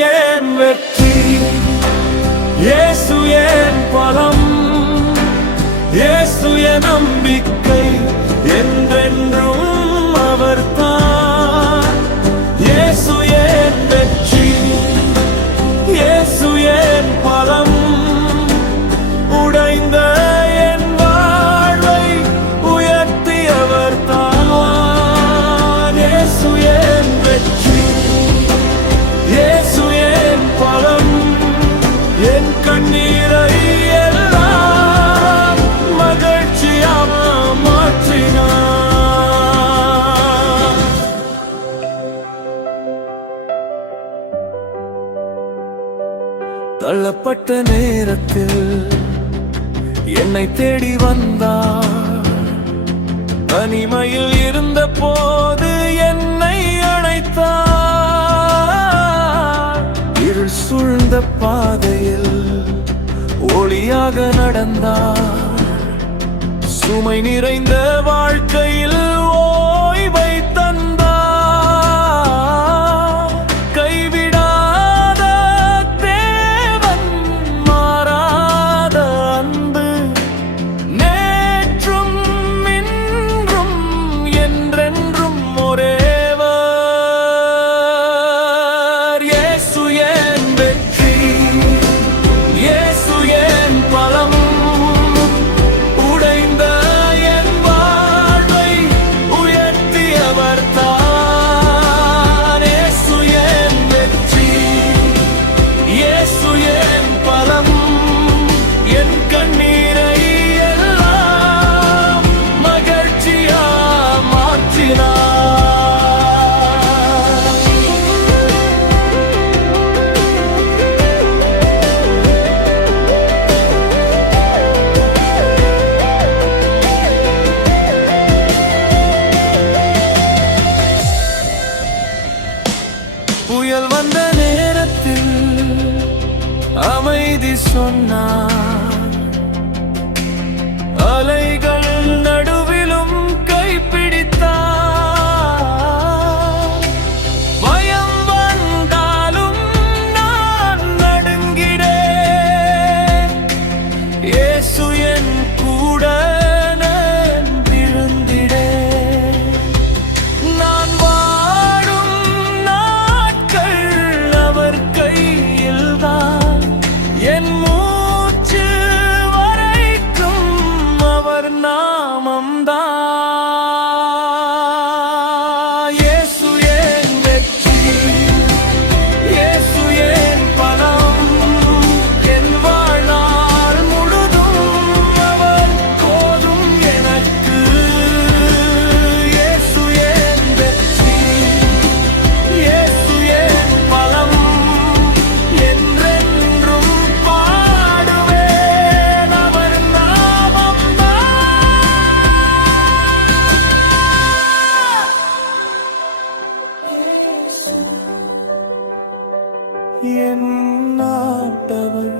என் வெற்றி? இயேசு என் பலம்? இயேசு என் நம்பிக்கை தள்ளப்பட்ட நேரத்தில் என்னை தேடி வந்தார். தனிமையில் இருந்த போது என்னை அழைத்தார் இருள் சூழ்ந்த பாதையில் ஒளியாக நடந்தார். சுமை நிறைந்த வாழ்க்கையில் சொன்னான் என் நாட்டவன்